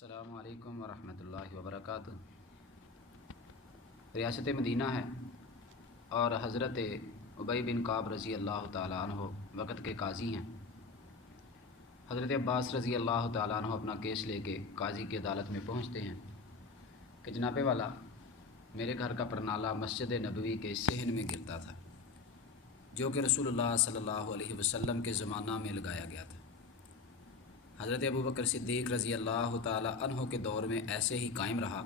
السلام علیکم ورحمۃ اللہ وبرکاتہ۔ ریاست مدینہ ہے اور حضرت ابی بن کعب رضی اللہ تعالیٰ عنہ وقت کے قاضی ہیں۔ حضرت عباس رضی اللہ تعالیٰ عنہ اپنا کیس لے کے قاضی کی عدالت میں پہنچتے ہیں کہ جناب والا، میرے گھر کا پرنالہ مسجد نبوی کے صحن میں گرتا تھا، جو کہ رسول اللہ صلی اللہ علیہ وسلم کے زمانہ میں لگایا گیا تھا۔ حضرت ابوبکر صدیق رضی اللہ تعالیٰ عنہ کے دور میں ایسے ہی قائم رہا،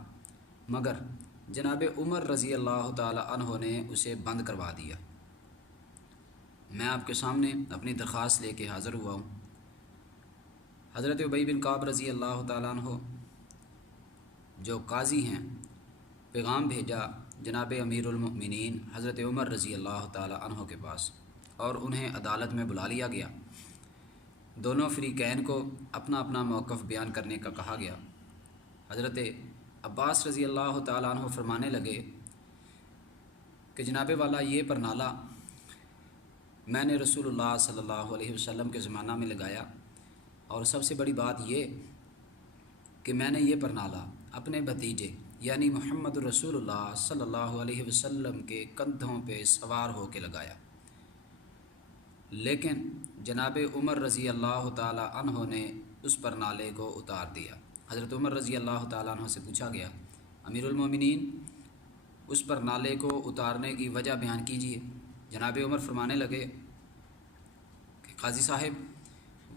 مگر جناب عمر رضی اللہ تعالیٰ عنہ نے اسے بند کروا دیا۔ میں آپ کے سامنے اپنی درخواست لے کے حاضر ہوا ہوں۔ حضرت ابی بن کعب رضی اللہ تعالیٰ عنہ جو قاضی ہیں، پیغام بھیجا جناب امیر المؤمنین حضرت عمر رضی اللہ تعالیٰ عنہ کے پاس، اور انہیں عدالت میں بلا لیا گیا۔ دونوں فریقین کو اپنا اپنا موقف بیان کرنے کا کہا گیا۔ حضرت عباس رضی اللہ تعالیٰ عنہ فرمانے لگے کہ جناب والا، یہ پرنالہ میں نے رسول اللہ صلی اللہ علیہ وسلم کے زمانہ میں لگایا، اور سب سے بڑی بات یہ کہ میں نے یہ پرنالہ اپنے بھتیجے یعنی محمد رسول اللہ صلی اللہ علیہ وسلم کے کندھوں پہ سوار ہو کے لگایا، لیکن جناب عمر رضی اللہ تعالیٰ عنہ نے اس پرنالے کو اتار دیا۔ حضرت عمر رضی اللہ تعالیٰ عنہ سے پوچھا گیا، امیر المومنین، اس پرنالے کو اتارنے کی وجہ بیان کیجیے۔ جناب عمر فرمانے لگے کہ قاضی صاحب،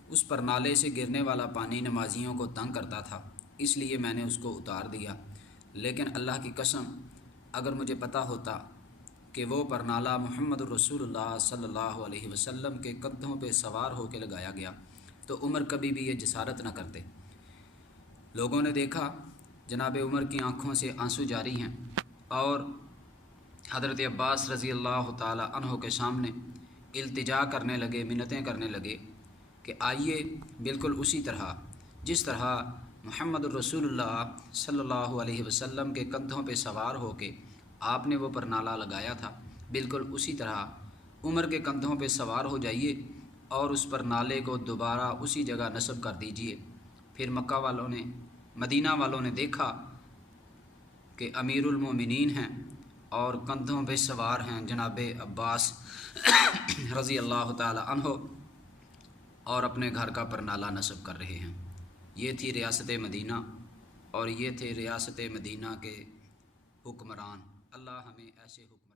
اس پرنالے سے گرنے والا پانی نمازیوں کو تنگ کرتا تھا، اس لیے میں نے اس کو اتار دیا، لیکن اللہ کی قسم اگر مجھے پتہ ہوتا کہ وہ پرنالہ محمد الرسول اللہ صلی اللہ علیہ وسلم کے کندھوں پہ سوار ہو کے لگایا گیا تو عمر کبھی بھی یہ جسارت نہ کرتے۔ لوگوں نے دیکھا جناب عمر کی آنکھوں سے آنسو جاری ہیں، اور حضرت عباس رضی اللہ تعالی عنہ کے سامنے التجا کرنے لگے، منتیں کرنے لگے کہ آئیے بالکل اسی طرح جس طرح محمد الرسول اللہ صلی اللہ علیہ وسلم کے کندھوں پہ سوار ہو کے آپ نے وہ پرنالہ لگایا تھا، بالکل اسی طرح عمر کے کندھوں پہ سوار ہو جائیے اور اس پرنالے کو دوبارہ اسی جگہ نصب کر دیجئے۔ پھر مکہ والوں نے، مدینہ والوں نے دیکھا کہ امیر المومنین ہیں اور کندھوں پہ سوار ہیں جناب عباس رضی اللہ تعالی عنہ، اور اپنے گھر کا پرنالہ نصب کر رہے ہیں۔ یہ تھی ریاست مدینہ، اور یہ تھے ریاست مدینہ کے حکمران۔ اللہ ہمیں ایسے حکم